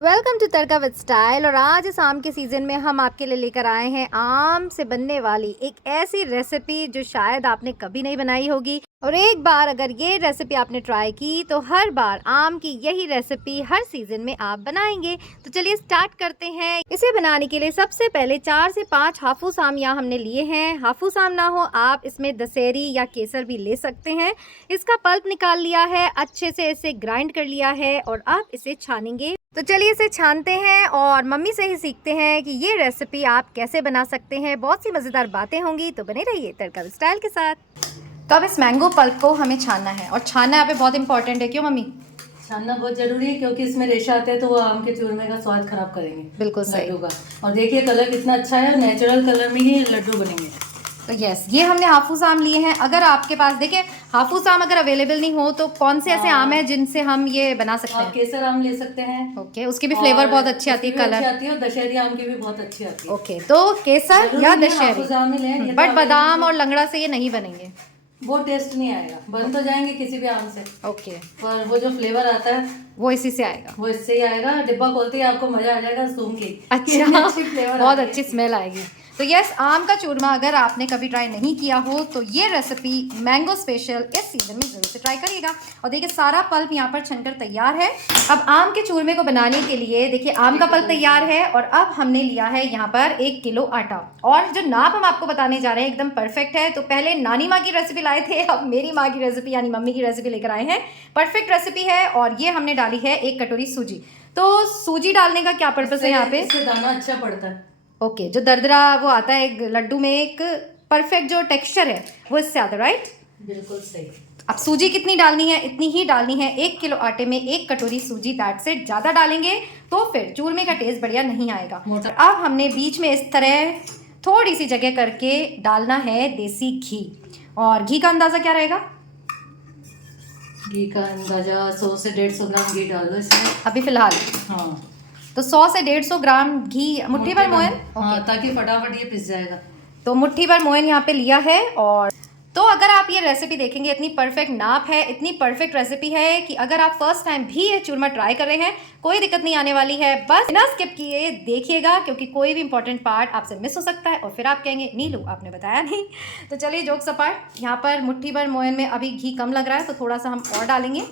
Welcome to tadka with style. और आज इस आम के सीज़न में हम आपके लिए लेकर आए हैं आम से बनने वाली एक ऐसी रेसिपी जो शायद आपने कभी नहीं बनाई होगी। और एक बार अगर ये रेसिपी आपने ट्राई की तो हर बार आम की यही रेसिपी हर सीज़न में आप बनाएंगे। तो चलिए स्टार्ट करते हैं। इसे बनाने के लिए सबसे पहले 4 से 5 हाफूस आम यहाँ हमने लिए हैं। हाफूस आम ना हो आप इसमें दशहरी या केसर भी ले सकते हैं। इसका पल्प निकाल लिया है, अच्छे से इसे ग्राइंड कर लिया है और आप इसे छानेंगे। तो चलिए इसे छानते हैं और मम्मी से ही सीखते हैं कि ये रेसिपी आप कैसे बना सकते हैं। बहुत सी मज़ेदार बातें होंगी, तो बने रहिए तड़का स्टाइल के साथ। तो अब इस मैंगो पल्प को हमें छानना है और छानना यहाँ पे बहुत इंपॉर्टेंट है। क्यों मम्मी? छानना बहुत जरूरी है क्योंकि इसमें रेशा आते हैं तो वो आम के चूरमे का स्वाद खराब करेंगे। बिल्कुल सही। लड्डू का। और देखिए कलर कितना अच्छा है, नेचुरल कलर में ही लड्डू बनेंगे। तो यस, ये हमने हाफूस आम लिए हैं। अगर आपके पास देखिए हाफूस आम अगर अवेलेबल नहीं हो तो कौन से ऐसे आम है जिनसे हम ये बना सकते हैं? केसर आम ले सकते हैं। ओके, उसकी भी फ्लेवर बहुत अच्छी आती है, कलर आती है और दशहरी आम की भी बहुत अच्छी आती है। ओके, तो केसर या दशहरी, बट बादाम और लंगड़ा से ये नहीं बनेंगे। वो टेस्ट नहीं आएगा, बन तो जाएंगे किसी भी आम से। ओके, पर वो जो फ्लेवर आता है वो इसी से आएगा। वो इससे ही आएगा। डिब्बा खोलते ही आपको मजा आ जाएगा सूंघ के। अच्छा, फ्लेवर बहुत अच्छी स्मेल आएगी। तो यस, आम का चूरमा अगर आपने कभी ट्राई नहीं किया हो तो ये रेसिपी मैंगो स्पेशल इस सीजन में ज़रूर से ट्राई करिएगा। और देखिए सारा पल्प यहाँ पर छनकर तैयार है। अब आम के चूरमे को बनाने के लिए देखिए आम का पल्प तैयार है और अब हमने लिया है यहाँ पर 1 किलो आटा। और जो नाप हम आपको बताने जा रहे हैं एकदम परफेक्ट है। तो पहले नानी माँ की रेसिपी लाए थे, अब मेरी माँ की रेसिपी यानी मम्मी की रेसिपी लेकर आए हैं। परफेक्ट रेसिपी है। और ये हमने डाली है 1 कटोरी सूजी। तो सूजी डालने का क्या पर्पस है यहाँ पे? इससे दाना अच्छा पड़ता है। ओके, जो दरदरा वो आता है एक लड्डू में, एक परफेक्ट जो टेक्सचर है वो इससे आता है, राइट? बिल्कुल सही। अब सूजी कितनी डालनी है? इतनी ही डालनी है। 1 किलो आटे में 1 कटोरी सूजी, दैट से ज़्यादा डालेंगे तो फिर चूरमे का टेस्ट बढ़िया नहीं आएगा। अब हमने बीच में इस तरह थोड़ी सी जगह करके डालना है देसी घी। और घी का अंदाज़ा क्या रहेगा? घी का अंदाजा 100 से 150 ग्राम घी डाल दो इसमें अभी फिलहाल। हाँ, तो 100 से 150 ग्राम घी, मुट्ठी भर मोहन। हाँ, ताकि फटाफट ये पिस जाएगा। तो मुट्ठी भर मोहन यहाँ पे लिया है। और तो अगर आप ये रेसिपी देखेंगे, इतनी परफेक्ट नाप है, इतनी परफेक्ट रेसिपी है कि अगर आप फर्स्ट टाइम भी ये चूरमा ट्राई कर रहे हैं कोई दिक्कत नहीं आने वाली है। बस बिना स्किप किए देखिएगा क्योंकि कोई भी इंपॉर्टेंट पार्ट आपसे मिस हो सकता है और फिर आप कहेंगे नीलू आपने बताया नहीं। तो चलिए जोक्स अपार्ट, यहाँ पर मुट्ठी भर मोहन में अभी घी कम लग रहा है तो थोड़ा सा हम और डालेंगे।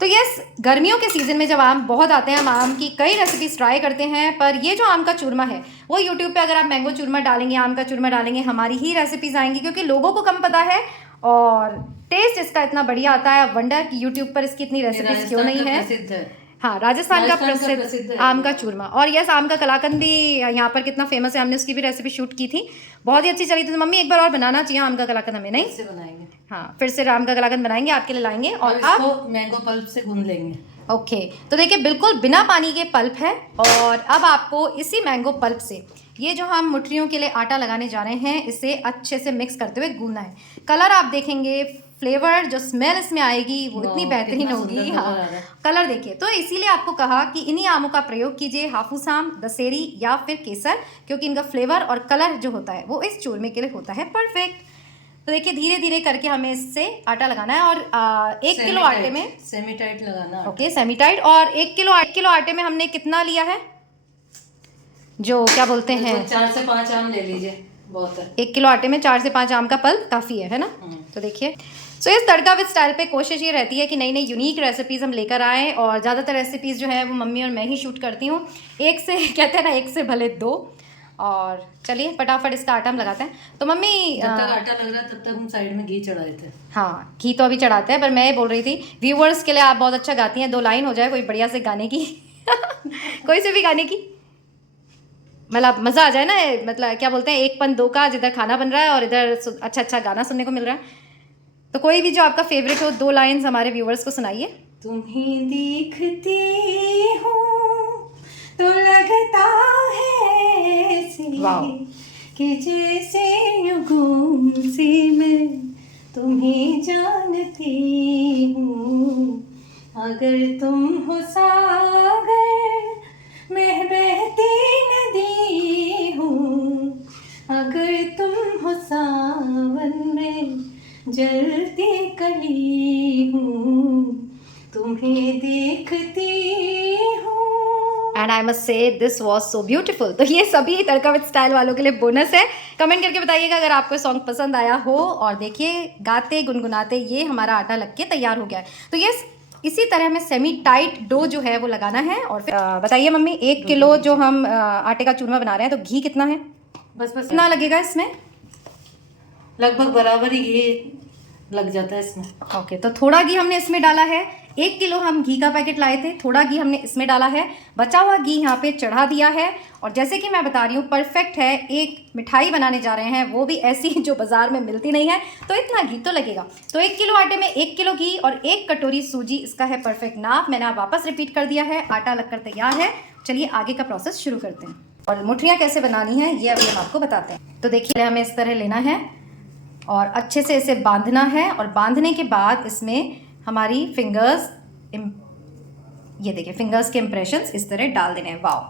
तो यस, गर्मियों के सीज़न में जब आम बहुत आते हैं हम आम की कई रेसिपीज़ ट्राई करते हैं, पर ये जो आम का चूरमा है वो यूट्यूब पे अगर आप मैंगो चूरमा डालेंगे, आम का चूरमा डालेंगे, हमारी ही रेसिपीज़ आएंगी क्योंकि लोगों को कम पता है और टेस्ट इसका इतना बढ़िया आता है। वंडर कि यूट्यूब पर इसकी इतनी रेसिपीज़ क्यों नहीं है। हाँ, राजस्थान का प्रसिद्ध आम का चूरमा। और यस, आम का कलाकंद भी यहाँ पर कितना फेमस है, हमने उसकी भी रेसिपी शूट की थी, बहुत ही अच्छी चली थी। तो मम्मी एक बार और बनाना चाहिए आम का कलाकंद हमें, नहीं? से बनाएंगे। हाँ, फिर से आम का कलाकंद बनाएंगे, आपके लिए लाएंगे। और अब मैंगो पल्प से गूंद लेंगे। ओके, तो देखिए बिल्कुल बिना पानी के पल्प है। और अब आपको इसी मैंगो पल्प से ये जो हम मुठरियों के लिए आटा लगाने जा रहे हैं इसे अच्छे से मिक्स करते हुए गूंदना है। कलर आप देखेंगे, फ्लेवर जो स्मेल इसमें आएगी वो इतनी बेहतरीन होगी। हाँ, कलर देखिए। तो इसीलिए आपको कहा कि इन्हीं आमों का प्रयोग कीजिए, हाफूस आम, दशहरी या फिर केसर, क्योंकि इनका फ्लेवर और कलर जो होता है वो इस चूरमे के लिए होता है परफेक्ट। तो देखिए धीरे धीरे करके हमें इससे आटा लगाना है। और 1 किलो आटे में सेमी टाइट लगाना। Okay, semi tight. और 1 किलो आटे में हमने कितना लिया है, जो क्या बोलते हैं, 4 से 5 आम ले लीजिए, बहुत है। 1 किलो आटे में 4 से 5 आम का पल्प काफ़ी है ना? तो देखिए, सो इस तड़का विद स्टाइल पे कोशिश ये रहती है कि नई नई यूनिक रेसिपीज़ हम लेकर आएँ। और ज़्यादातर रेसिपीज़ जो है वो मम्मी और मैं ही शूट करती हूँ। एक से कहते हैं ना, एक से भले दो। और चलिए फटाफट इसका आटा हम लगाते हैं। तो मम्मी जब तक आटा लग रहा है तब तक हम साइड में घी चढ़ा देते हैं। हाँ, घी तो अभी चढ़ाते हैं, पर मैं बोल रही थी व्यूवर्स के लिए आप बहुत अच्छा गाती हैं, 2 लाइन हो जाए कोई बढ़िया से गाने की कोई से भी गाने की, मतलब मज़ा आ जाए ना। मतलब क्या बोलते हैं, 1-2 का, जिधर खाना बन रहा है और इधर अच्छा अच्छा गाना सुनने को मिल रहा है। तो कोई भी जो आपका फेवरेट हो, 2 लाइन्स हमारे व्यूवर्स को सुनाइए। तुम्हें देखती हूँ तो लगता है कि जैसे गुम सी मैं तुम्हें जानती हूँ। अगर तुम हो सागर मैं बहती नदी हूँ, अगर तुम हो सावन में जलती कली हूँ, तुम्हें देखती I must say this was so beautiful. तो ये सभी तड़का विद स्टाइल वालों के लिए बोनस है। कमेंट करके बताइएगा अगर आपको सॉन्ग पसंद आया हो। और देखिए गाते गुनगुनाते ये हमारा आटा लग के तैयार हो गया है। तो ये इसी तरह हमें सेमी टाइट डो जो है वो लगाना है। और फिर बताइए मम्मी, 1 किलो जो हम आटे का चूरमा बना रहे हैं, तो घी कितना है? बस कितना लगेगा इसमें? लगभग बराबर ही घी लग जाता है इसमें। ओके, तो थोड़ा घी हमने इसमें डाला है। 1 किलो हम घी का पैकेट लाए थे, थोड़ा घी हमने इसमें डाला है, बचा हुआ घी यहाँ पे चढ़ा दिया है। और जैसे कि मैं बता रही हूँ परफेक्ट है। एक मिठाई बनाने जा रहे हैं, वो भी ऐसी जो बाजार में मिलती नहीं है, तो इतना घी तो लगेगा। तो 1 किलो आटे में 1 किलो घी और 1 कटोरी सूजी, इसका है परफेक्ट नाप। मैंने आप वापस रिपीट कर दिया है। आटा लगकर तैयार है। चलिए आगे का प्रोसेस शुरू करते हैं। और मुठियाँ कैसे बनानी है ये अभी हम आपको बताते हैं। तो देखिए हमें इस तरह लेना है और अच्छे से इसे बांधना है। और बांधने के बाद इसमें हमारी फिंगर्स, ये देखिए फिंगर्स के इम्प्रेशंस इस तरह डाल देने हैं। वाओ,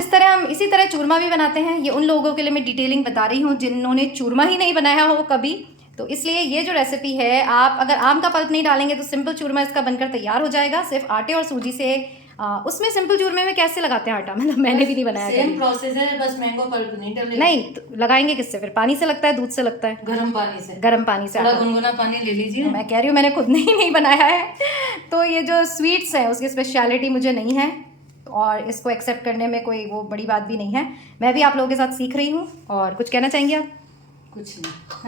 इस तरह हम इसी तरह चूरमा भी बनाते हैं। ये उन लोगों के लिए मैं डिटेलिंग बता रही हूँ जिन्होंने चूरमा ही नहीं बनाया हो कभी। तो इसलिए ये जो रेसिपी है, आप अगर आम का पल्प नहीं डालेंगे तो सिंपल चूरमा इसका बनकर तैयार हो जाएगा, सिर्फ आटे और सूजी से। उसमें सिंपल चूरमे में कैसे लगाते हैं आटा, मतलब मैंने भी नहीं बनाया। सेम प्रोसेस है, बस मैंगो पल्प नहीं डालेंगे। नहीं तो लगाएंगे किससे फिर? पानी से लगता है, दूध से लगता है? गर्म पानी से। गर्म पानी से थोड़ा आटा। गुनगुना पानी ले लीजिए। मैं कह रही हूँ मैंने खुद नहीं बनाया है। तो ये जो स्वीट्स है उसकी स्पेशलिटी मुझे नहीं है और इसको एक्सेप्ट करने में कोई वो बड़ी बात भी नहीं है। मैं भी आप लोगों के साथ सीख रही हूँ। और कुछ कहना चाहेंगे आप? कुछ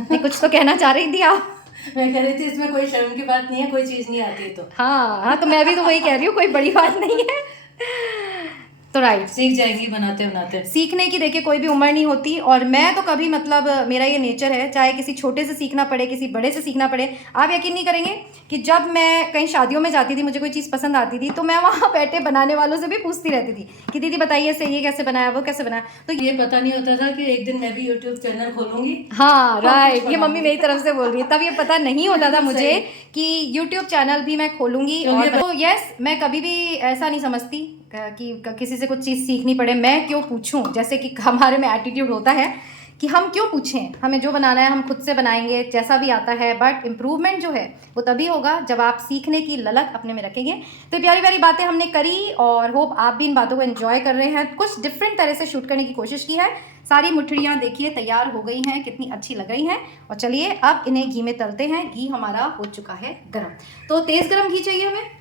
नहीं, कुछ तो कहना चाह रही थी आप। मैं कह रही थी इसमें कोई शर्म की बात नहीं है, कोई चीज़ नहीं आती तो। हाँ, तो मैं भी तो वही कह रही हूँ, कोई बड़ी बात नहीं है। तो राइट, सीख जाएंगी बनाते बनाते। सीखने की देखिए कोई भी उम्र नहीं होती। और मैं तो कभी मतलब मेरा ये नेचर है, चाहे किसी छोटे से सीखना पड़े, किसी बड़े से सीखना पड़े। आप यकीन नहीं करेंगे कि जब मैं कहीं शादियों में जाती थी, मुझे कोई चीज़ पसंद आती थी, तो मैं वहाँ बैठे बनाने वालों से भी पूछती रहती थी कि दीदी बताइए से ये कैसे बनाया, वो कैसे बनाया। तो ये पता नहीं होता था कि एक दिन मैं भी यूट्यूब चैनल खोलूंगी। हाँ राइट, ये मम्मी मेरी तरफ से बोल रही है। तब ये पता नहीं होता था मुझे कि यूट्यूब चैनल भी मैं खोलूंगी। और तो यस, मैं कभी भी ऐसा नहीं समझती कि किसी से कुछ चीज़ सीखनी पड़े। मैं क्यों पूछूं, जैसे कि हमारे में एटीट्यूड होता है कि हम क्यों पूछें, हमें जो बनाना है हम खुद से बनाएंगे जैसा भी आता है। बट इम्प्रूवमेंट जो है वो तभी होगा जब आप सीखने की ललक अपने में रखेंगे। तो प्यारी प्यारी बातें हमने करी और होप आप भी इन बातों को एंजॉय कर रहे हैं। कुछ डिफरेंट तरह से शूट करने की कोशिश की है। सारी मुठड़ियाँ देखिए तैयार हो गई हैं, कितनी अच्छी लग रही हैं। और चलिए अब इन्हें घी में तलते हैं। घी हमारा हो चुका है गर्म, तो तेज़ गर्म घी चाहिए हमें।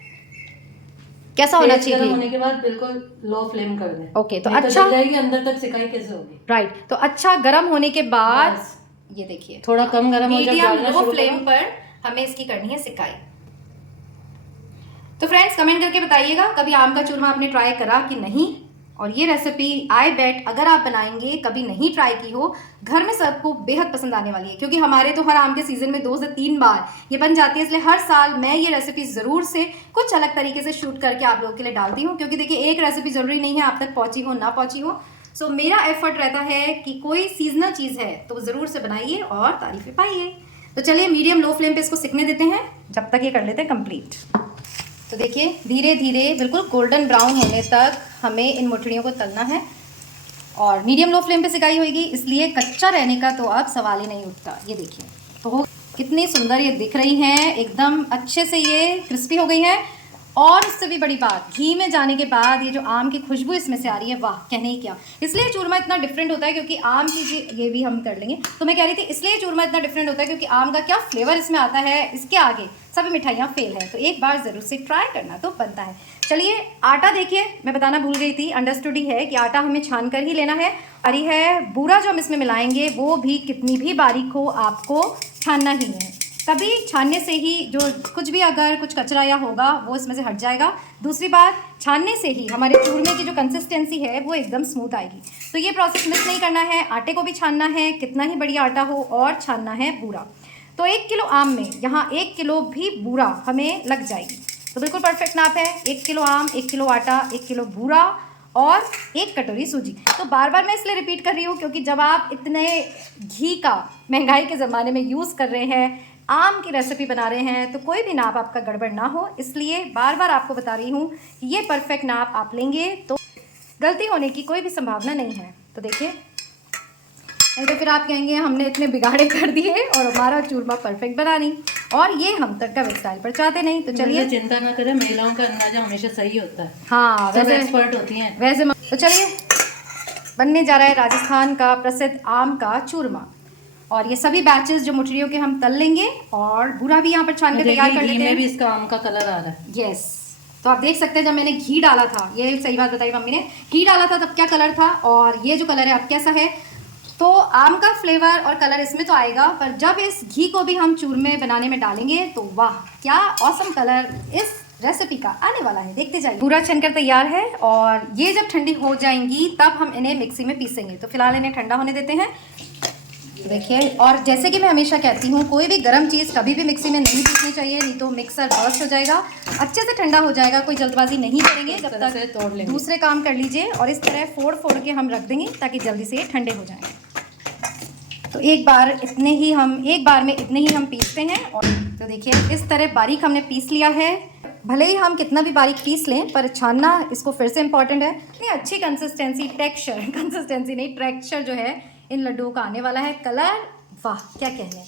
कैसा होना चाहिए? गर्म होने के बाद बिल्कुल लो फ्लेम कर दें। ओके, तो नहीं अच्छा जल जाएगी, अंदर तक सिकाई कैसे होगी? राइट, तो अच्छा गर्म होने के बाद ये देखिए थोड़ा कम गर्म हो जाए, मीडियम लो फ्लेम पर हमें इसकी करनी है सिकाई। तो फ्रेंड्स कमेंट करके बताइएगा कभी आम का चूरमा आपने ट्राई करा कि नहीं। और ये रेसिपी आई बेट अगर आप बनाएंगे, कभी नहीं ट्राई की हो, घर में सबको बेहद पसंद आने वाली है। क्योंकि हमारे तो हर आम के सीजन में 2 से 3 बार ये बन जाती है, इसलिए हर साल मैं ये रेसिपी ज़रूर से कुछ अलग तरीके से शूट करके आप लोगों के लिए डालती हूँ। क्योंकि देखिए एक रेसिपी ज़रूरी नहीं है आप तक पहुँची हो ना पहुँची हो। सो मेरा एफर्ट रहता है कि कोई सीजनल चीज़ है तो ज़रूर से बनाइए और तारीफ़ें पाइए। तो चलिए मीडियम लो फ्लेम पे इसको सिकने देते हैं, जब तक ये कर लेते हैं कंप्लीट। तो देखिए धीरे धीरे बिल्कुल गोल्डन ब्राउन होने तक हमें इन मुठड़ियों को तलना है। और मीडियम लो फ्लेम पे सिकाई होगी, इसलिए कच्चा रहने का तो अब सवाल ही नहीं उठता। ये देखिए तो कितनी सुंदर ये दिख रही हैं, एकदम अच्छे से ये क्रिस्पी हो गई हैं। और उससे भी बड़ी बात, घी में जाने के बाद ये जो आम की खुशबू इसमें से आ रही है, वाह कहने ही क्या। इसलिए चूरमा इतना डिफरेंट होता है क्योंकि आम की, ये भी हम कर लेंगे। तो मैं कह रही थी इसलिए चूरमा इतना डिफरेंट होता है क्योंकि आम का क्या फ्लेवर इसमें आता है, इसके आगे सभी मिठाइयाँ फेल हैं। तो एक बार ज़रूर से ट्राई करना तो बनता है। चलिए आटा देखिए, मैं बताना भूल गई थी, अंडरस्टूड ही है कि आटा हमें छान कर ही लेना है। अरे है बूरा जो हम इसमें मिलाएंगे वो भी कितनी भी बारीक हो आपको छानना ही है। तभी छानने से ही जो कुछ भी अगर कुछ कचरा या होगा वो इसमें से हट जाएगा। दूसरी बात, छानने से ही हमारे चूरमे की जो कंसिस्टेंसी है वो एकदम स्मूथ आएगी। तो ये प्रोसेस मिस नहीं करना है। आटे को भी छानना है, कितना ही बढ़िया आटा हो, और छानना है बूरा। तो 1 किलो आम में यहाँ 1 किलो भी बूरा हमें लग जाएगी। तो बिल्कुल परफेक्ट नाप है। 1 किलो आम, 1 किलो आटा, 1 किलो बूरा और 1 कटोरी सूजी। तो बार बार मैं इसलिए रिपीट कर रही हूँ क्योंकि जब आप इतने घी का महंगाई के ज़माने में यूज़ कर रहे हैं, आम की रेसिपी बना रहे हैं, तो कोई भी नाप आपका गड़बड़ ना हो, इसलिए बार बार आपको बता रही हूँ कि ये परफेक्ट नाप आप लेंगे तो गलती होने की कोई भी संभावना नहीं है। तो देखिए, नहीं तो फिर आप कहेंगे हमने इतने बिगाड़े कर दिए और हमारा चूरमा परफेक्ट बना नहीं। और ये हम तड़का विद स्टाइल पर चाहते नहीं। तो चलिए चिंता ना करें, महिलाओं का अंदाजा हमेशा सही होता है। हाँ, वैसे एक्सपर्ट होती हैं। वैसे तो चलिए, बनने जा रहा है राजस्थान का प्रसिद्ध आम का चूरमा। और ये सभी बैचेस जो मुठरियों के हम तल लेंगे और बूरा भी यहाँ पर छान के तैयार कर लेते हैं। भी इसका आम का कलर आ रहा है। यस, तो आप देख सकते हैं जब मैंने घी डाला था, ये सही बात बताई मम्मी ने, घी डाला था तब क्या कलर था और ये जो कलर है अब कैसा है। तो आम का फ्लेवर और कलर इसमें तो आएगा, पर जब इस घी को भी हम चूरमे बनाने में डालेंगे तो वाह क्या ऑसम कलर इस रेसिपी का आने वाला है। देखते जाइए। पूरा छनकर तैयार है और ये जब ठंडी हो जाएंगी तब हम इन्हें मिक्सी में पीसेंगे। तो फिलहाल इन्हें ठंडा होने देते हैं। देखिए, और जैसे कि मैं हमेशा कहती हूँ, कोई भी गर्म चीज़ कभी भी मिक्सी में नहीं पीसनी चाहिए, नहीं तो मिक्सर बर्स्ट हो जाएगा। अच्छे से ठंडा हो जाएगा, कोई जल्दबाजी नहीं करेंगे, जब तक तोड़ लेंगे। दूसरे काम कर लीजिए और इस तरह फोड़ फोड़ के हम रख देंगे ताकि जल्दी से ठंडे हो जाएं। तो एक बार में इतने ही हम पीसते हैं। और तो देखिए इस तरह बारीक हमने पीस लिया है। भले ही हम कितना भी बारीक पीस लें, पर छानना इसको फिर से इम्पॉर्टेंट है। इतनी अच्छी कंसिस्टेंसी नहीं, टेक्सचर जो है इन लड्डुओं का आने वाला है। कलर वाह क्या कहने।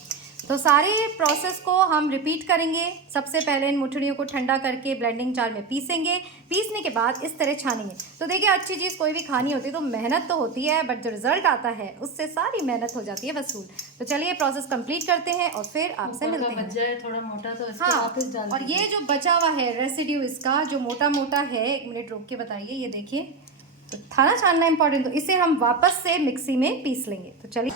तो सारे प्रोसेस को हम रिपीट करेंगे। सबसे पहले इन मुठड़ियों को ठंडा करके ब्लेंडिंग जार में पीसेंगे। पीसने के बाद इस तरह छानेंगे। तो देखिए, अच्छी चीज़ कोई भी खानी होती है तो मेहनत तो होती है, बट जो रिजल्ट आता है उससे सारी मेहनत हो जाती है वसूल। तो चलिए प्रोसेस कंप्लीट करते हैं और फिर आपसे मिलते हैं। बच जाए थोड़ा मोटा तो इसको हाँ, वापस डाल। और ये जो बचा हुआ है रेसिड्यू इसका जो मोटा मोटा है, 1 मिनट रोक के बताइए। ये देखिए, तो थाना छानना इंपॉर्टेंट, तो इसे हम वापस से मिक्सी में पीस लेंगे। तो चलिए,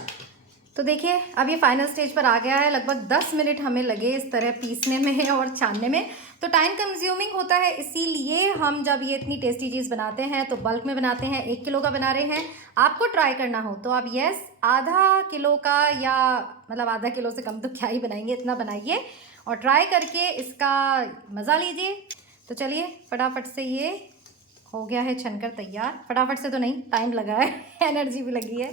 तो देखिए अब ये फाइनल स्टेज पर आ गया है। लगभग 10 मिनट हमें लगे इस तरह पीसने में और छानने में। तो टाइम कंज्यूमिंग होता है, इसीलिए हम जब ये इतनी टेस्टी चीज़ बनाते हैं तो बल्क में बनाते हैं। 1 किलो का बना रहे हैं। आपको ट्राई करना हो तो आप आधा किलो का, या मतलब आधा किलो से कम तो क्या ही बनाएंगे, इतना बनाइए और ट्राई करके इसका मज़ा लीजिए। तो चलिए फटाफट से ये हो गया है छनकर तैयार। फटाफट से तो नहीं, टाइम लगा है, एनर्जी भी लगी है।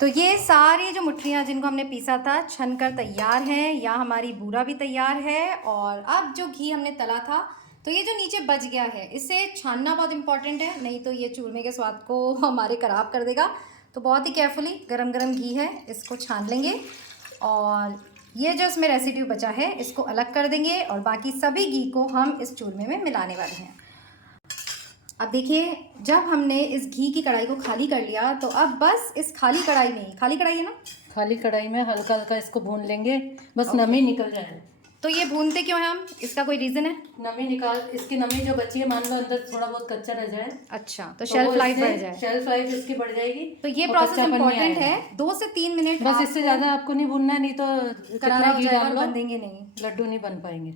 तो ये सारी जो मुठरियाँ जिनको हमने पीसा था छनकर तैयार हैं। या हमारी बूरा भी तैयार है। और अब जो घी हमने तला था, तो ये जो नीचे बच गया है इसे छानना बहुत इंपॉर्टेंट है, नहीं तो ये चूरमे के स्वाद को हमारे ख़राब कर देगा। तो बहुत ही केयरफुली गरम गरम घी है, इसको छान लेंगे और ये जो इसमें रेसिड्यू बचा है इसको अलग कर देंगे और बाकी सभी घी को हम इस चूरमे में मिलाने वाले हैं। अब देखिए, जब हमने इस घी की कढ़ाई को खाली कर लिया तो अब बस इस खाली कढ़ाई में, खाली कढ़ाई है ना, खाली कढ़ाई में हल्का हल्का इसको भून लेंगे, बस नमी निकल जाए। तो ये भूनते क्यों है हम, इसका कोई रीज़न है? नमी निकाल, इसकी नमी जो बची है, मान लो अंदर थोड़ा बहुत कच्चा रह जाए। अच्छा, तो शेल्फ लाइफ बढ़ जाए, शेल्फ लाइफ इसकी बढ़ जाएगी। तो ये प्रोसेस इंपॉर्टेंट है। 2 से 3 मिनट बस, इससे ज़्यादा आपको नहीं भूनना, नहीं तो करारा हो जाएगा और बंधेंगे नहीं, लड्डू नहीं बन पाएंगे।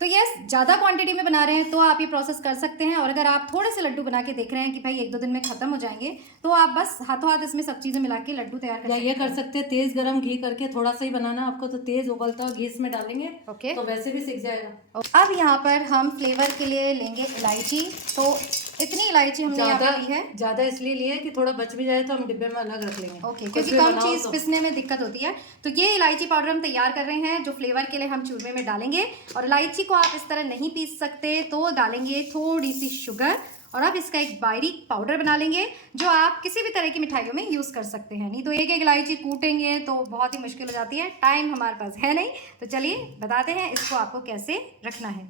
तो ज़्यादा क्वांटिटी में बना रहे हैं तो आप ये प्रोसेस कर सकते हैं। और अगर आप थोड़े से लड्डू बना के देख रहे हैं कि भाई 1-2 दिन में ख़त्म हो जाएंगे, तो आप बस हाथों हाथ इसमें सब चीज़ें मिला के लड्डू तैयार कर सकते हैं। ये कर सकते हैं, तेज़ गरम घी करके, थोड़ा सा ही बनाना आपको, तो तेज़ उबलता हुआ घी इसमें डालेंगे। ओके, तो वैसे भी सीख जाएगा। अब यहाँ पर हम फ्लेवर के लिए लेंगे इलायची। तो इतनी इलायची हमने यहाँ पे ली है, ज़्यादा इसलिए लिए कि थोड़ा बच भी जाए तो हम डिब्बे में अलग रख लेंगे। ओके, क्योंकि कम चीज़ पिसने में दिक्कत होती है। तो ये इलायची पाउडर हम तैयार कर रहे हैं जो फ्लेवर के लिए हम चूरमे में डालेंगे। और इलायची को आप इस तरह नहीं पीस सकते तो डालेंगे थोड़ी सी शुगर और अब इसका एक बारीक पाउडर बना लेंगे जो आप किसी भी तरह की मिठाइयों में यूज़ कर सकते हैं। नहीं तो एक एक इलायची कूटेंगे तो बहुत ही मुश्किल हो जाती है, टाइम हमारे पास है नहीं। तो चलिए बताते हैं इसको आपको कैसे रखना है।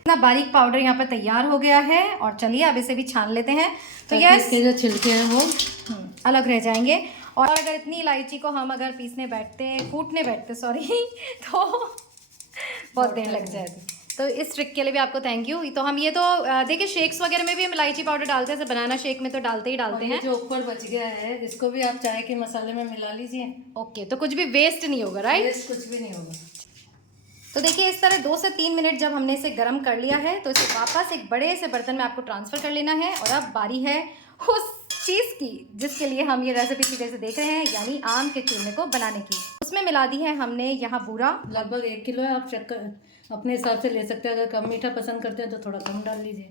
इतना बारीक पाउडर यहाँ पर तैयार हो गया है और चलिए अब इसे भी छान लेते हैं। तो इसके जो छिलके हैं वो अलग रह जाएंगे। और अगर इतनी इलायची को हम अगर कूटने बैठते तो बहुत देर लग जाएगी। तो इस ट्रिक के लिए भी आपको थैंक यू। तो हम ये तो देखिए शेक्स वगैरह में भी हम इलायची पाउडर डालते हैं, जैसे बनाना शेक में तो डालते हैं। जो ऊपर बच गया है इसको भी आप चाय के मसाले में मिला लीजिए। ओके, तो कुछ भी वेस्ट नहीं होगा, राइट? कुछ भी नहीं होगा। तो देखिए इस तरह 2 से 3 मिनट जब हमने इसे गर्म कर लिया है तो इसे वापस एक बड़े से बर्तन में आपको ट्रांसफ़र कर लेना है। और अब बारी है उस चीज़ की जिसके लिए हम ये रेसिपी की जैसे देख रहे हैं, यानी आम के चूरमे को बनाने की। उसमें मिला दी है हमने यहाँ बूरा, लगभग 1 किलो है। आप चेक अपने हिसाब से ले सकते हैं, अगर कम मीठा पसंद करते हैं तो थोड़ा कम डाल लीजिए।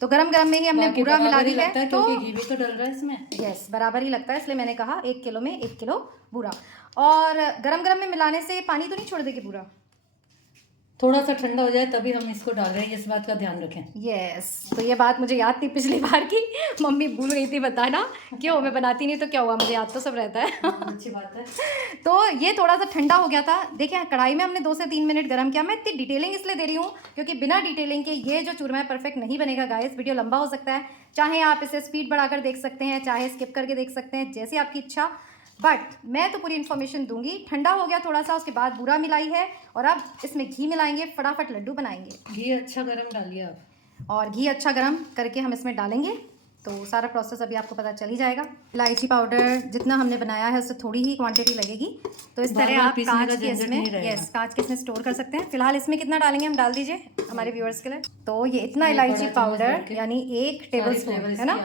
तो गरम गरम में ही हमने बूरा मिला दी है, तो घी भी तो डल रहा है इसमें। यस, बराबर ही लगता है, इसलिए मैंने कहा 1 किलो में 1 किलो बूरा। और गरम गरम में मिलाने से पानी तो नहीं छोड़ देगी बूरा? थोड़ा सा ठंडा हो जाए तभी हम इसको डाल रहे हैं, इस बात का ध्यान रखें। यस, तो ये बात मुझे याद थी पिछली बार की, मम्मी भूल गई थी बताना। क्यों, मैं बनाती नहीं तो क्या हुआ, मुझे याद तो सब रहता है। अच्छी बात है। तो ये थोड़ा सा ठंडा हो गया था। देखिए कढ़ाई में हमने 2 से 3 मिनट गर्म किया। मैं इतनी डिटेलिंग इसलिए दे रही हूँ क्योंकि बिना डिटेलिंग के ये जो चूरमा है परफेक्ट नहीं बनेगा गाइस। वीडियो लंबा हो सकता है, चाहे आप इसे स्पीड बढ़ाकर देख सकते हैं, चाहे स्किप करके देख सकते हैं, जैसी आपकी इच्छा। बट मैं तो पूरी इन्फॉर्मेशन दूंगी। ठंडा हो गया थोड़ा सा, उसके बाद बूरा मिलाई है और अब इसमें घी मिलाएंगे, फटाफट लड्डू बनाएंगे। घी अच्छा गरम डालिए आप। और घी अच्छा गरम करके हम इसमें डालेंगे, तो सारा प्रोसेस अभी आपको पता चल ही जाएगा। इलायची पाउडर जितना हमने बनाया है उससे थोड़ी ही क्वांटिटी लगेगी, तो इस तरह आप कांच के इसमें, यस, कांच के इसमें स्टोर कर सकते हैं। फिलहाल इसमें कितना डालेंगे हम डाल दीजिए हमारे व्यूअर्स के लिए। तो ये इतना इलायची पाउडर यानी 1 टेबलस्पून है ना,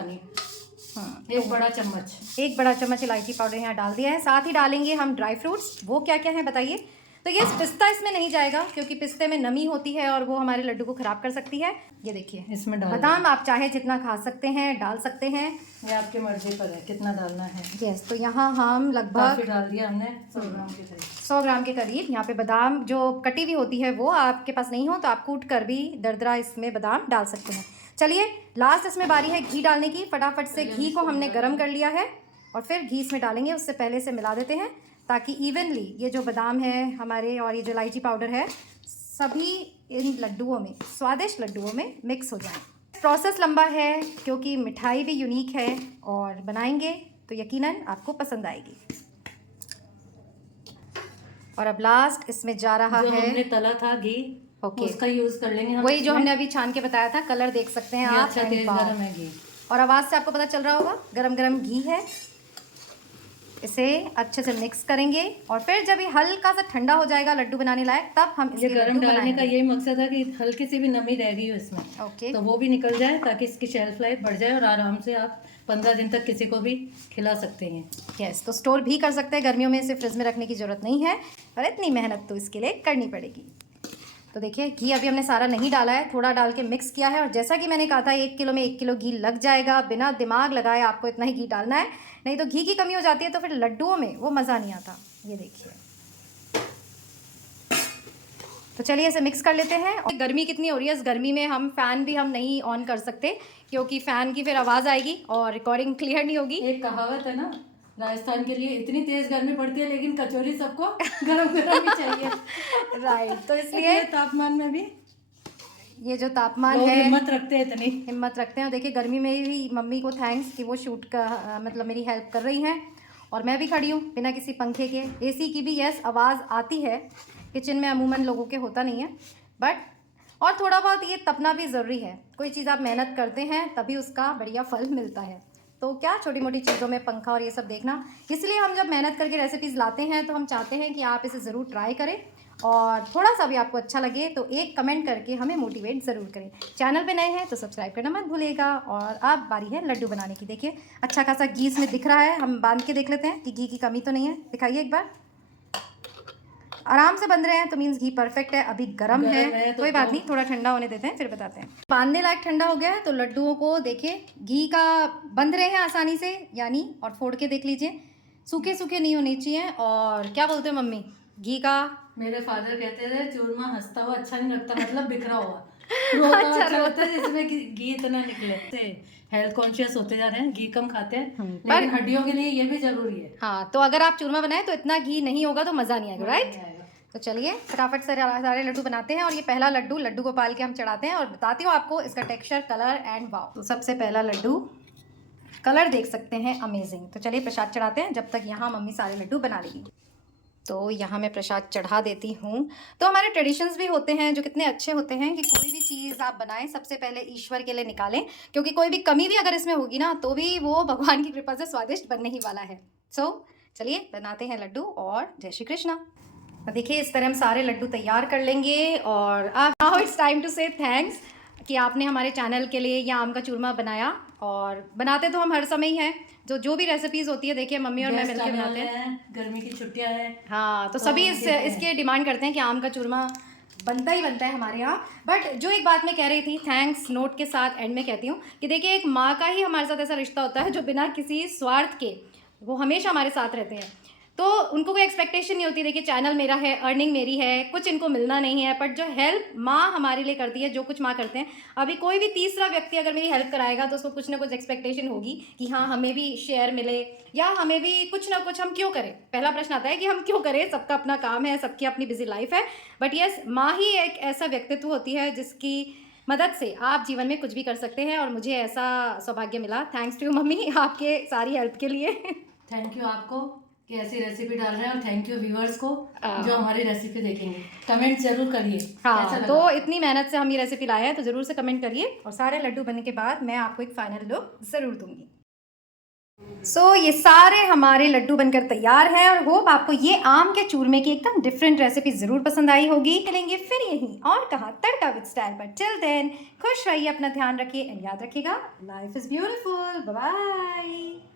हाँ, एक बड़ा चम्मच, 1 बड़ा चम्मच इलायची पाउडर यहाँ डाल दिया है। साथ ही डालेंगे हम ड्राई फ्रूट्स। वो क्या क्या है बताइए। तो ये पिस्ता इसमें नहीं जाएगा क्योंकि पिस्ते में नमी होती है और वो हमारे लड्डू को खराब कर सकती है। ये देखिए इसमें डाल बादाम आप चाहे जितना खा सकते हैं डाल सकते हैं, ये आपकी मर्जी पर है कितना डालना है। यस, तो यहाँ हम लगभग डाल दिया हमने 100 ग्राम के करीब। 100 ग्राम के करीब। यहाँ पे बादाम जो कटी हुई होती है वो आपके पास नहीं हो तो आप कूट कर भी दरदरा इसमें बादाम डाल सकते हैं। चलिए लास्ट इसमें बारी है घी डालने की। फटाफट से घी को हमने गर्म कर लिया है और फिर घी इसमें डालेंगे। उससे पहले से मिला देते हैं ताकि इवनली ये जो बादाम है हमारे और ये जो इलायची पाउडर है सभी इन लड्डुओं में, स्वादिष्ट लड्डुओं में मिक्स हो जाए। प्रोसेस लंबा है क्योंकि मिठाई भी यूनिक है और बनाएंगे तो यकीनन आपको पसंद आएगी। और अब लास्ट इसमें जा रहा जो है, हमने तला था घी, ओके, उसका यूज कर लेंगे हम। वही जो हमने अभी छान के बताया था। कलर देख सकते हैं आप, अच्छा तेज गरम है घी। और आवाज़ से आपको पता चल रहा होगा गरम गरम घी है। इसे अच्छे से मिक्स करेंगे और फिर जब ये हल्का सा ठंडा हो जाएगा लड्डू बनाने लायक, तब हम ये इसके गरम लड्डू डालने का बनाएंगे। यही मकसद है कि हल्की सी भी नमी रह गई हो इसमें, ओके, तो वो भी निकल जाए ताकि इसकी शेल्फ लाइफ बढ़ जाए और आराम से आप 15 दिन तक किसी को भी खिला सकते हैं। यस, तो स्टोर भी कर सकते हैं गर्मियों में, इसे फ्रिज में रखने की ज़रूरत नहीं है, पर इतनी मेहनत तो इसके लिए करनी पड़ेगी। तो देखिए घी अभी हमने सारा नहीं डाला है, थोड़ा डाल के मिक्स किया है। और जैसा कि मैंने कहा था 1 किलो में 1 किलो घी लग जाएगा। बिना दिमाग लगाए आपको इतना ही घी डालना है, नहीं तो घी की कमी हो जाती है तो फिर लड्डुओं में वो मज़ा नहीं आता। ये देखिए, तो चलिए इसे मिक्स कर लेते हैं। और गर्मी कितनी हो रही है, इस गर्मी में हम फ़ैन भी हम नहीं ऑन कर सकते क्योंकि फ़ैन की फिर आवाज़ आएगी और रिकॉर्डिंग क्लियर नहीं होगी। एक कहावत है ना राजस्थान के लिए, इतनी तेज गर्मी पड़ती है लेकिन कचौरी सबको गरम गरम ही चाहिए। राइट, तो इसलिए तापमान में भी ये जो तापमान लोग है, हिम्मत रखते हैं, इतनी हिम्मत रखते हैं। और देखिए गर्मी में भी मम्मी को थैंक्स कि वो शूट का मतलब मेरी हेल्प कर रही हैं और मैं भी खड़ी हूँ बिना किसी पंखे के। एसी की भी यस आवाज़ आती है, किचन में अमूमन लोगों के होता नहीं है, बट और थोड़ा बहुत ये तपना भी ज़रूरी है। कोई चीज़ आप मेहनत करते हैं तभी उसका बढ़िया फल मिलता है। तो क्या छोटी मोटी चीज़ों में पंखा और ये सब देखना, इसलिए हम जब मेहनत करके रेसिपीज़ लाते हैं तो हम चाहते हैं कि आप इसे ज़रूर ट्राई करें और थोड़ा सा भी आपको अच्छा लगे तो एक कमेंट करके हमें मोटिवेट ज़रूर करें। चैनल पे नए हैं तो सब्सक्राइब करना मत भूलिएगा। और अब बारी है लड्डू बनाने की। देखिए अच्छा खासा घी इसमें दिख रहा है, हम बांध के देख लेते हैं कि घी की कमी तो नहीं है। दिखाइए एक बार, आराम से बन रहे हैं तो मीन्स घी परफेक्ट है। अभी गर्म है तो कोई बात नहीं, थोड़ा ठंडा होने देते हैं फिर बताते हैं। बांधने लायक ठंडा हो गया है तो लड्डुओं को देखिए घी का बंध रहे हैं आसानी से, यानी और फोड़ के देख लीजिए, सूखे सूखे नहीं होने चाहिए। और क्या बोलते हो मम्मी, घी का, मेरे फादर कहते थे चूरमा हंसता हुआ अच्छा नहीं लगता, मतलब बिखरा हुआ। रोता अच्छा लगता है जिसमें घी इतना निकले। हेल्थ कॉन्शियस होते जा रहे हैं, घी कम खाते हैं, लेकिन हड्डियों के लिए ये भी जरूरी है। हाँ, तो अगर आप चूरमा बनाएं तो इतना घी नहीं होगा तो मज़ा नहीं आएगा, राइट। तो चलिए फटाफट से सारे लड्डू बनाते हैं। और ये पहला लड्डू गोपाल के हम चढ़ाते हैं और बताती हूँ आपको इसका टेक्सचर, कलर एंड वाव। तो सबसे पहला लड्डू, कलर देख सकते हैं अमेजिंग। तो चलिए प्रसाद चढ़ाते हैं, जब तक यहाँ मम्मी सारे लड्डू बना लेगी। तो यहाँ मैं प्रसाद चढ़ा देती हूँ। तो हमारे ट्रेडिशंस भी होते हैं जो कितने अच्छे होते हैं कि कोई भी चीज़ आप बनाएं सबसे पहले ईश्वर के लिए निकालें, क्योंकि कोई भी कमी भी अगर इसमें होगी ना तो भी वो भगवान की कृपा से स्वादिष्ट बनने ही वाला है। सो चलिए बनाते हैं लड्डू और जय श्री कृष्णा। तो देखिए इस तरह हम सारे लड्डू तैयार कर लेंगे। और नाउ इट्स टाइम टू से थैंक्स कि आपने हमारे चैनल के लिए ये आम का चूरमा बनाया। और बनाते तो हम हर समय ही हैं, जो भी रेसिपीज़ होती है देखिए मम्मी और मैं मिलकर बनाते हैं। गर्मी की छुट्टियां हैं, हाँ, तो सभी इसके डिमांड करते हैं कि आम का चूरमा बनता ही बनता है हमारे यहाँ। बट जो एक बात मैं कह रही थी, थैंक्स नोट के साथ एंड में कहती हूँ कि देखिए एक माँ का ही हमारे साथ ऐसा रिश्ता होता है जो बिना किसी स्वार्थ के वो हमेशा हमारे साथ रहते हैं। तो उनको कोई एक्सपेक्टेशन नहीं होती, देखिए चैनल मेरा है, अर्निंग मेरी है, कुछ इनको मिलना नहीं है, बट जो हेल्प माँ हमारे लिए करती है, जो कुछ माँ करते हैं, अभी कोई भी तीसरा व्यक्ति अगर मेरी हेल्प कराएगा तो उसको कुछ ना कुछ एक्सपेक्टेशन होगी कि हाँ हमें भी शेयर मिले या हमें भी कुछ ना कुछ, हम क्यों करें, पहला प्रश्न आता है कि हम क्यों करें, सबका अपना काम है, सबकी अपनी बिजी लाइफ है, बट यस माँ ही एक ऐसा व्यक्तित्व होती है जिसकी मदद से आप जीवन में कुछ भी कर सकते हैं, और मुझे ऐसा सौभाग्य मिला। थैंक्स टू यू मम्मी आपके सारी हेल्प के लिए। थैंक यू आपको कि ऐसी रेसिपी डाल रहे हैं, और थैंक यू व्यूअर्स को जो हमारी रेसिपी देखेंगे। कमेंट जरूर करिए हाँ, कैसा तो लगा। इतनी मेहनत से हम ये रेसिपी लाए हैं तो ज़रूर से कमेंट करिए, और सारे लड्डू बनने के बाद मैं आपको एक फाइनल लुक ज़रूर दूंगी। सो ये सारे हमारे लड्डू बनकर तैयार हैं, और होप आपको ये आम के चूरमे की एकदम डिफरेंट रेसिपी ज़रूर पसंद आई होगी। मिलेंगे फिर यहीं और कहाँ, Tadka with style, but till then खुश रहिए, अपना ध्यान रखिए, एंड याद रखिएगा life is beautiful. Bye bye.